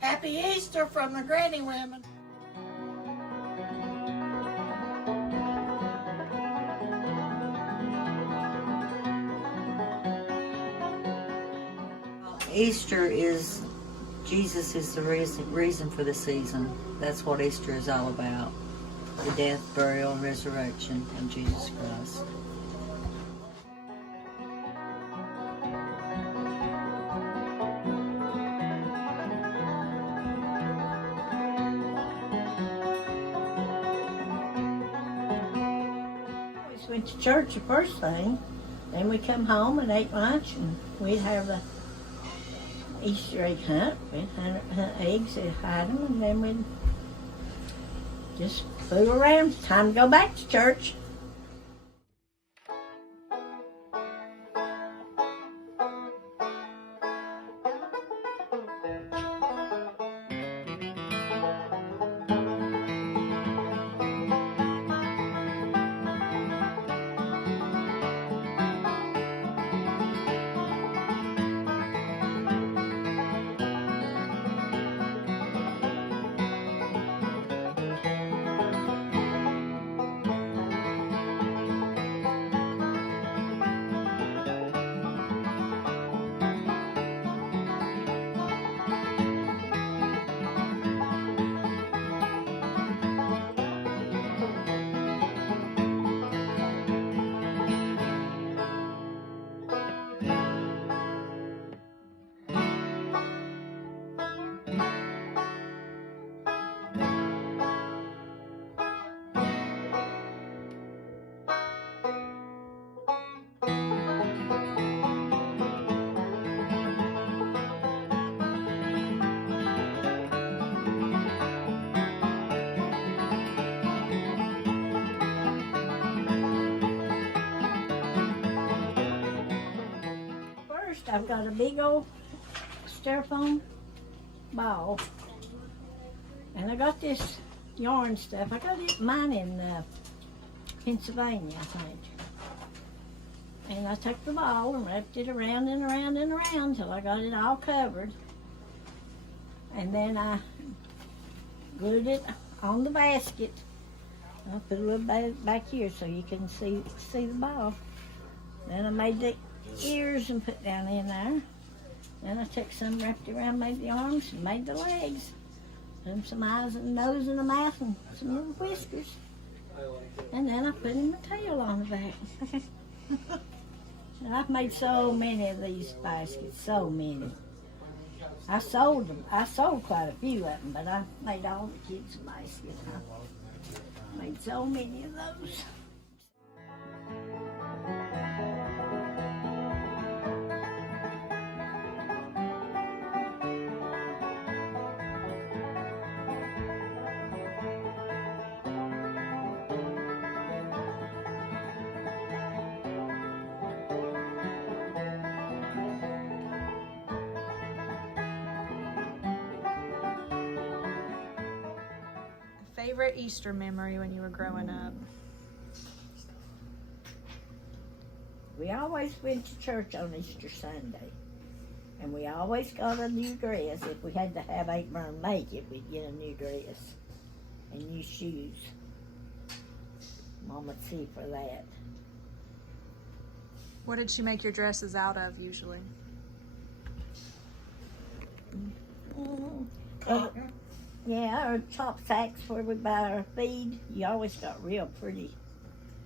Happy Easter from the Granny Women. Easter is, Jesus is the reason for the season. That's what Easter is all about. The death, burial, and resurrection of Jesus Christ. We went to church the first thing, then we come home and ate lunch, and we'd have the Easter egg hunt. We'd hunt eggs, we'd hide them, and then we'd just fool around. Time to go back to church. I've got a big old styrofoam ball, and I got this yarn stuff. I got mine in Pennsylvania, I think. And I took the ball and wrapped it around and around and around till I got it all covered. And then I glued it on the basket. I'll put a little back here so you can see the ball. Then I made the ears and put down in there. Then I took some, wrapped it around, made the arms and made the legs. Put some eyes and nose and a mouth and some little whiskers. And then I put him a tail on the back. And I've made so many of these baskets, so many. I sold them. I sold quite a few of them, but I made all the kids' baskets. I made so many of those. Favorite Easter memory when you were growing up? We always went to church on Easter Sunday, and we always got a new dress. If we had to have Abraham make it, we'd get a new dress and new shoes. Mom would see for that. What did she make your dresses out of usually? Yeah, or top sacks where we buy our feed. You always got real pretty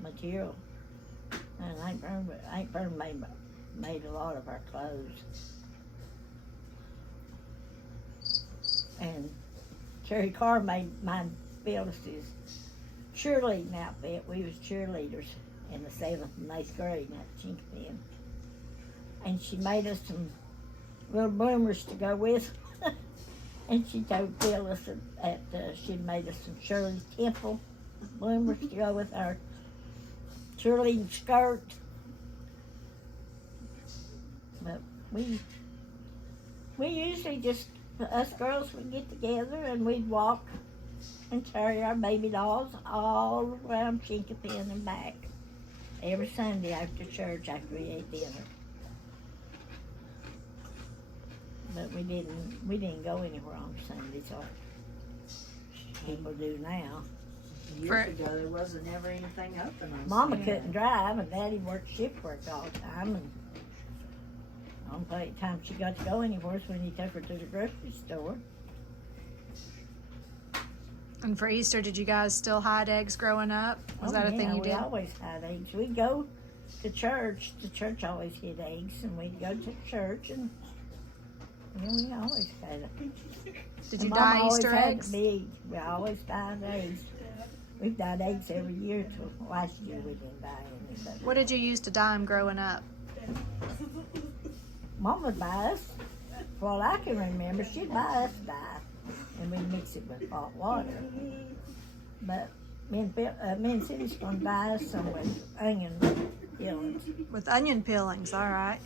material. And Aunt Vern made a lot of our clothes. And Cherry Carr made my built us this cheerleading outfit. We was cheerleaders in the 7th and 8th grade at Chincopen. And she made us some little bloomers to go with. And she told Phyllis that she'd made us some Shirley Temple bloomers to go with our cheerleading skirt. But we usually just, us girls would get together and we'd walk and carry our baby dolls all around Chincopen and back every Sunday after church after we ate dinner. But we didn't go anywhere on Sundays like people do now. Years ago, there wasn't ever anything open on Mama Sunday. couldn't drive, and Daddy worked shift work all the time. And the only time she got to go anywhere was when he took her to the grocery store. And for Easter, did you guys still hide eggs growing up? Was that a thing you We did? always had eggs. We'd go to church. The church always hid eggs, and we'd go to church, and we always had them. Did And you Mama dye always Easter had eggs? We always dyed eggs. We've dyed eggs every year. Till last year we didn't dye any. But What did you use to dye them growing up? Mama would buy us. Well, I can remember, she'd buy us dye, and we'd mix it with hot water. But me and Cindy's gonna dye us some with onion peelings. With onion peelings, all right.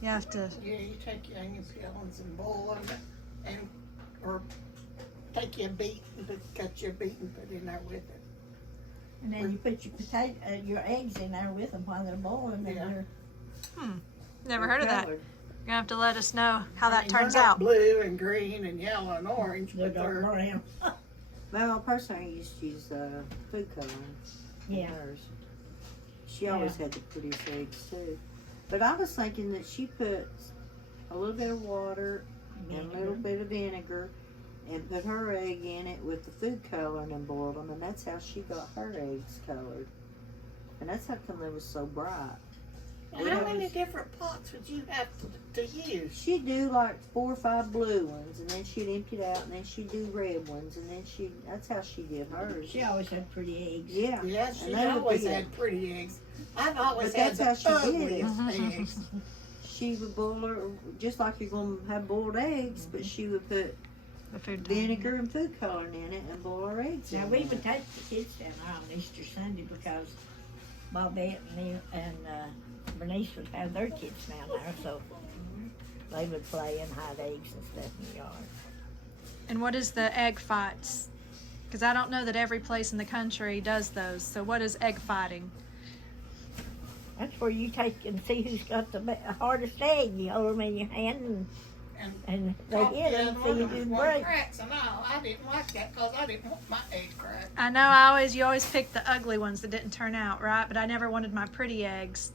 You have to. Yeah, you take your onion peelings and boil them, or take your beet and cut your beet and put it in there with it. And then you put your eggs in there with them while they're boiling. And Yeah. they're Never heard of that. You're colored. gonna have to let us know how that They're turns not out. blue and green and yellow and orange, They're but dark they're brown. Well, personally, I used to use food coloring. Yeah. Hers. She always had the prettiest eggs too. But I was thinking that she put a little bit of water and a little bit of vinegar and put her egg in it with the food coloring and boiled them, and that's how she got her eggs colored. And that's how come they were so bright. Well, how many different pots would you have to use? She'd do like 4 or 5 blue ones, and then she'd empty it out, and then she'd do red ones, and then that's how she did hers. She always had pretty eggs. Yeah. Yeah, she And they would always be had pretty eggs. I've always But had that's the how she did it. ugliest eggs. She would boil her, just like you're going to have boiled eggs, but she would put The food. vinegar and food coloring in it and boil her eggs Now in we it. would take the kids down there on Easter Sunday because Bobette and Bernice would have their kids down there, so they would play and hide eggs and stuff in the yard. And what is the egg fights? Because I don't know that every place in the country does those. So what is egg fighting? That's where you take and see who's got the hardest egg. You hold them in your hand and they hit them so you do break. Cracks and all. I didn't like that because I didn't want my egg cracked. I know you always pick the ugly ones that didn't turn out right, but I never wanted my pretty eggs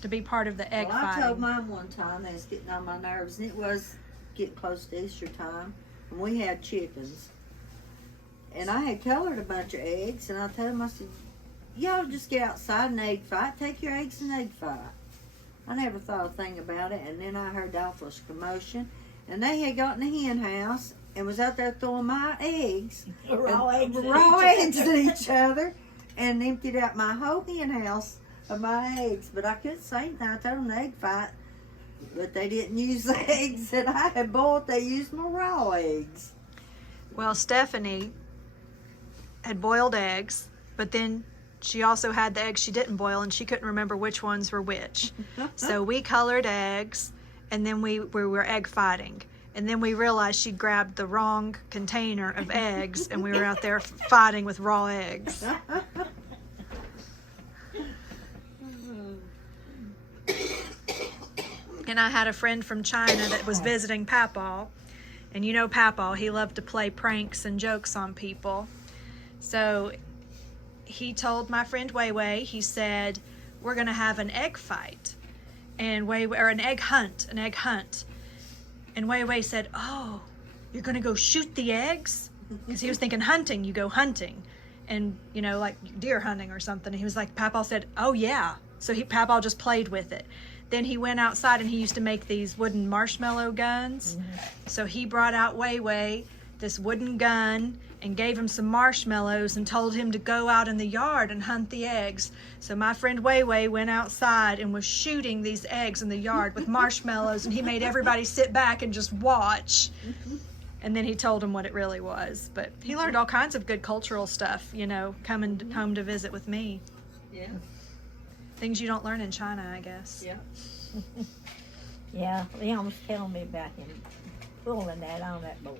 to be part of the egg Well, I fighting. told mine one time they was getting on my nerves, and it was getting close to Easter time, and we had chickens. And I had colored a bunch of eggs, and I told them, I said, y'all just get outside and egg fight. Take your eggs and egg fight. I never thought a thing about it, and then I heard the awfulest commotion, and they had gotten a hen house and was out there throwing my eggs, Raw eggs at raw each eggs at each other, and emptied out my whole hen house of my eggs. But I couldn't say anything. I told them the egg fight, but they didn't use the eggs that I had boiled. They used my raw eggs. Well, Stephanie had boiled eggs, but then she also had the eggs she didn't boil, and she couldn't remember which ones were which. So we colored eggs, and then we were egg fighting. And then we realized she'd grabbed the wrong container of eggs, and we were out there fighting with raw eggs. And I had a friend from China that was visiting Papaw. And you know Papaw, he loved to play pranks and jokes on people. So he told my friend Wei Wei, he said, we're going to have an egg fight. And an egg hunt. And Wei Wei said, oh, you're going to go shoot the eggs? Because he was thinking hunting, you go hunting. And, you know, like deer hunting or something. And he was like, Papaw said, oh yeah. So Papaw just played with it. Then he went outside and he used to make these wooden marshmallow guns. So he brought out Wei Wei this wooden gun and gave him some marshmallows and told him to go out in the yard and hunt the eggs. So my friend Wei Wei went outside and was shooting these eggs in the yard with marshmallows, and he made everybody sit back and just watch. And then he told him what it really was. But he learned all kinds of good cultural stuff, you know, coming home to visit with me. Yeah. Things you don't learn in China, I guess. Yeah. Yeah, Leon was telling me about him pulling that on that boy.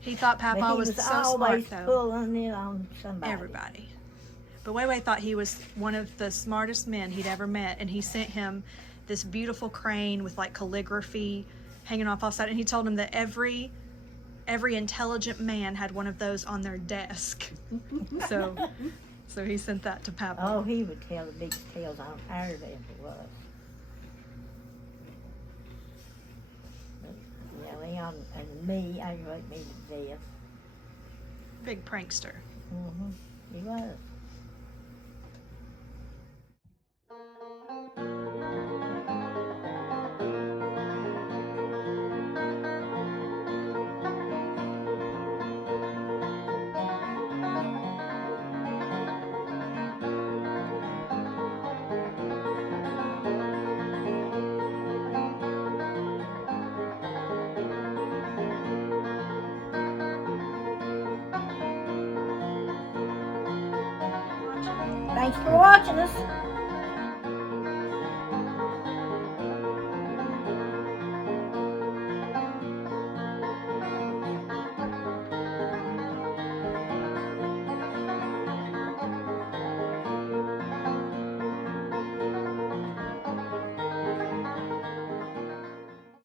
He thought But Papa he was was so always smart, though. pulling it on somebody. Everybody. But Wei Wei thought he was one of the smartest men he'd ever met, and he sent him this beautiful crane with like calligraphy hanging off outside, and he told him that every intelligent man had one of those on their desk. So he sent that to Papa. Oh, he would tell the big tales on ours as it was. But, yeah, Leon and me, I like me to death. Big prankster. He was. Thanks for watching us.